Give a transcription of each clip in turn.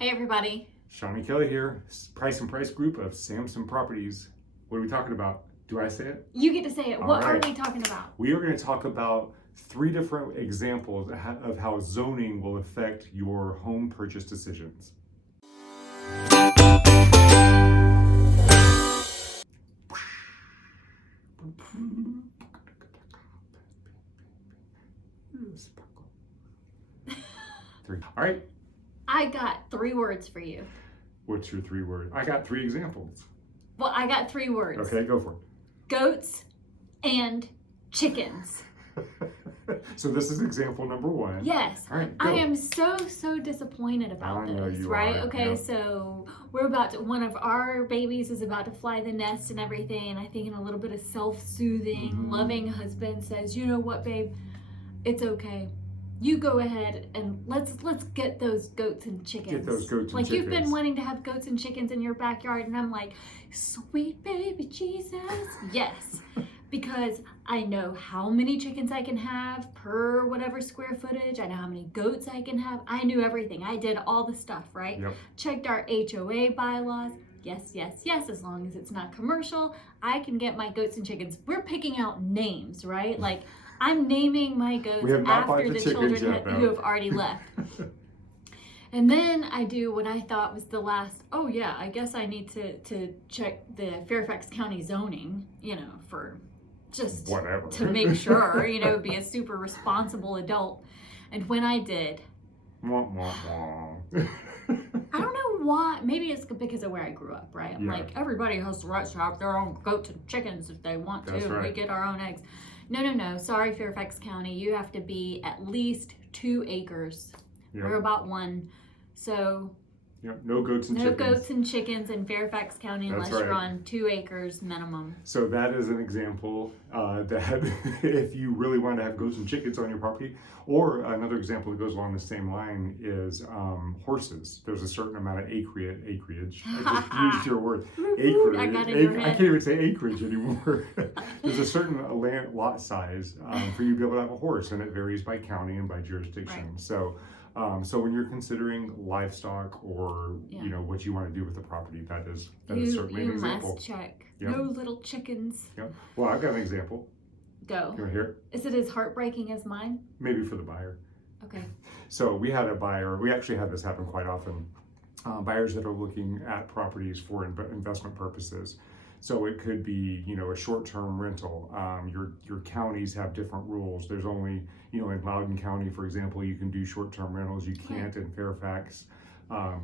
Hey everybody. Shawnee Kelly here, Price and Price Group of Samson Properties. What are we talking about? Do I say it? You get to say it. What are right. we talking about? We are going to talk about 3 different examples of how zoning will affect your home purchase decisions. All right. I got 3 words for you. What's your 3 words? I got 3 examples. Well, I got 3 words. Okay, go for it. Goats and chickens. So this is example number 1. Yes. All right, I go. am so disappointed about I know this, you right? are. Okay, Yep. so we're about to, one of our babies is about to fly the nest and everything, and I think in a little bit of self-soothing, loving husband says, you know what, babe, it's okay. You go ahead and let's get those goats and chickens. Get those goats and like chickens. You've been wanting to have goats and chickens in your backyard, and I'm like, sweet baby Jesus, yes. Because I know how many chickens I can have per whatever square footage. I know how many goats I can have. I knew everything. I did all the stuff, right? Yep. Checked our HOA bylaws. Yes, yes, yes. As long as it's not commercial, I can get my goats and chickens. We're picking out names, right? Like, I'm naming my goats We have not bought after the the chickens children yet, who though. have already left. And then I do what I thought was the last, oh yeah, I guess I need to check the Fairfax County zoning, for just Whatever. to make sure, be a super responsible adult. And when I did, Wah, wah, wah. I don't know why, maybe it's because of where I grew up, right? I'm Yeah. like, everybody has the right to have their own goats and chickens if they want to, That's and we right. get our own eggs. No, sorry, Fairfax County, you have to be at least 2 acres. Yep. We're about 1. So Yep. No goats and no chickens. goats and chickens in Fairfax County That's unless you're right. on 2 acres minimum. So that is an example that if you really want to have goats and chickens on your property, or another example that goes along the same line is horses. There's a certain amount of acreage. I just used your word. Acreage. I got in your I head. can't even say acreage anymore. There's a certain lot size for you to be able to have a horse, and it varies by county and by jurisdiction. Right. So when you're considering livestock or Yeah. what you want to do with the property, that is You certainly an example. must check. Yep. No little chickens. Yep. Well, I've got an example. Go. You want to hear it? Is it as heartbreaking as mine? Maybe for the buyer. Okay. So we had a buyer. We actually have this happen quite often. Buyers that are looking at properties for investment purposes. So it could be, a short-term rental. Your counties have different rules. There's only, in Loudoun County, for example, you can do short-term rentals. You can't in Fairfax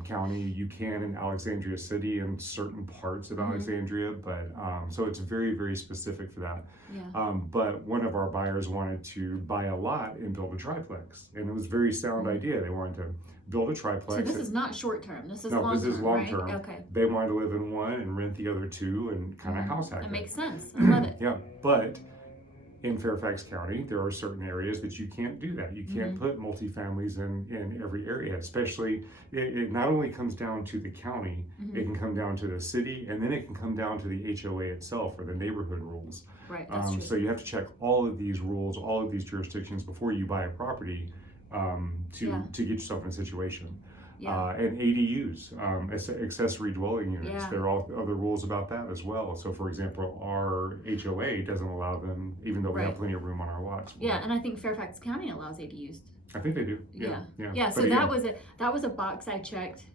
County. You can in Alexandria City and certain parts of Alexandria, but so it's very, very specific for that. Yeah. But one of our buyers wanted to buy a lot and build a triplex, and it was a very sound idea. They wanted to build a triplex. So this is not short term. This is No, long this term. is long right? term. Okay. They wanted to live in one and rent the other 2 and kind of house hack That it. makes sense. I love it. Yeah, but in Fairfax County, there are certain areas that you can't do that. You can't put multifamilies in every area, especially it not only comes down to the county, it can come down to the city, and then it can come down to the HOA itself or the neighborhood rules. Right. That's true. So you have to check all of these rules, all of these jurisdictions before you buy a property to get yourself in a situation. Yeah. And ADUs, accessory dwelling units. Yeah. There are all other rules about that as well. So, for example, our HOA doesn't allow them, even though we have Right. plenty of room on our lots. Yeah, and I think Fairfax County allows ADUs. I think they do. Yeah. Yeah. So But that was a box I checked,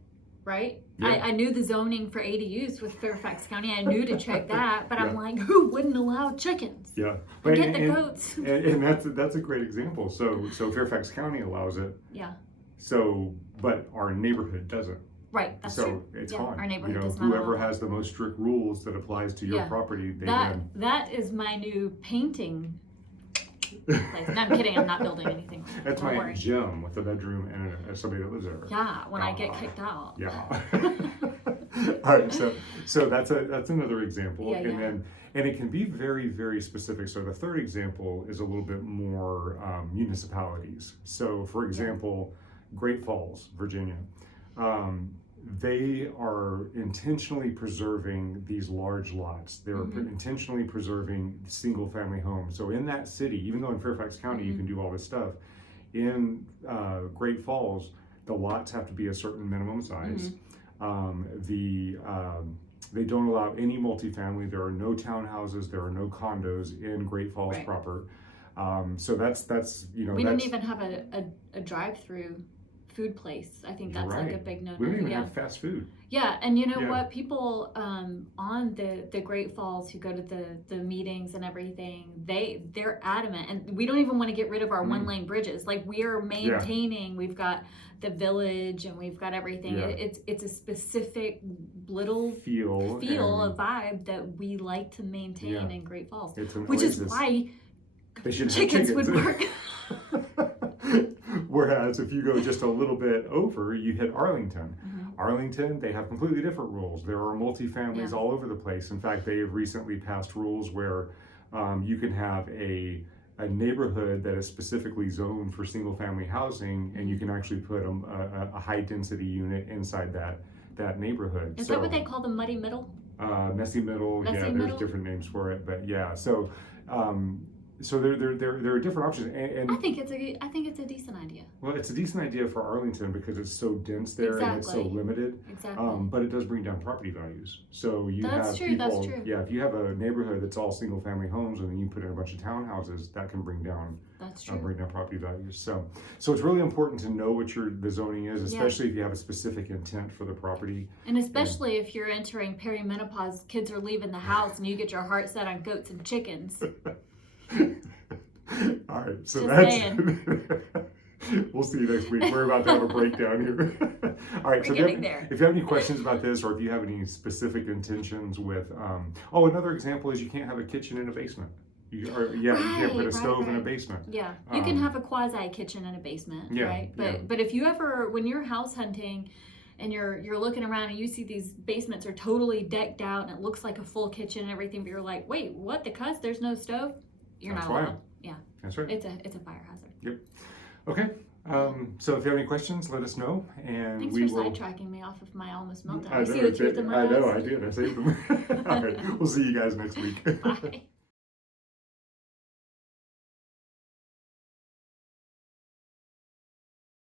right? Yeah. I knew the zoning for ADUs with Fairfax County. I knew to check that, but I'm Yeah. like, who wouldn't allow chickens? Yeah. Forget the goats. And that's a great example. So Fairfax County allows it. Yeah. So, but our neighborhood doesn't. Right. That's So true. it's Yeah, fine. our neighborhood does not Whoever allow has the most strict rules that applies to your Yeah. property, they That win. that is my new painting place. No, I'm kidding. I'm not building anything. That's Don't my worry. gym with a bedroom and somebody that lives there. Yeah, when I get kicked out. Yeah. All right. So that's another example, Yeah, and yeah. then it can be very, very specific. So the third example is a little bit more municipalities. So for example, Great Falls, Virginia. They are intentionally preserving these large lots. They're intentionally preserving single family homes. So in that city, even though in Fairfax County you can do all this stuff, in Great Falls, The lots have to be a certain minimum size. Mm-hmm. They don't allow any multifamily. There are no townhouses. There are no condos in Great Falls Right. proper. So that's you know We that's, don't even have a drive-through food place. I think You're that's like a right. big no-no. we don't even Yeah. have fast food. Yeah, and you know Yeah. what? People on the Great Falls who go to the meetings and everything, they're adamant, and we don't even want to get rid of our one-lane bridges. Like, we are maintaining. We've got the village and we've got everything. Yeah. It's a specific little Feel a and vibe that we like to maintain Yeah. in Great Falls, it's an which is oasis. why They should have chickens would chickens. work. Whereas if you go just a little bit over, you hit Arlington. Mhm. Arlington, they have completely different rules. There are multifamilies Yeah. all over the place. In fact, they have recently passed rules where you can have a neighborhood that is specifically zoned for single family housing, and you can actually put a high density unit inside that neighborhood. Is that what they call the muddy middle? Messy middle, Messy yeah, there's middle? different names for it, but yeah. So there are different options, and I think it's a decent idea. well, it's a decent idea for Arlington because it's so dense there and it's so Exactly. limited. Exactly. But it does bring down property values. So you That's have true, people, that's true. yeah. If you have a neighborhood that's all single family homes and then you put in a bunch of townhouses, that can bring down That's true. property values. So it's really important to know what the zoning is, especially if you have a specific intent for the property. And especially if you're entering perimenopause, kids are leaving the house, and you get your heart set on goats and chickens. All right, so Just that's. saying. We'll see you next week. We're about to have a breakdown here. All right, We're so getting there. if you have any questions about this, or if you have any specific intentions with, another example is you can't have a kitchen in a basement. You can't put a stove in a basement. Yeah, you can have a quasi kitchen in a basement, Yeah, right? But yeah. but if you ever, when you're house hunting, and you're looking around and you see these basements are totally decked out and it looks like a full kitchen and everything, but you're like, wait, what? The cuss? There's no stove? You're That's not why. allowed. Yeah, That's right. it's a fire hazard. Yep. Okay. So if you have any questions, let us know, and Thanks we for will. sidetracking me off of my almost meltdown. I You see the truth in my know, eyes? I did. I saved them. All right. We'll see you guys next week. Bye.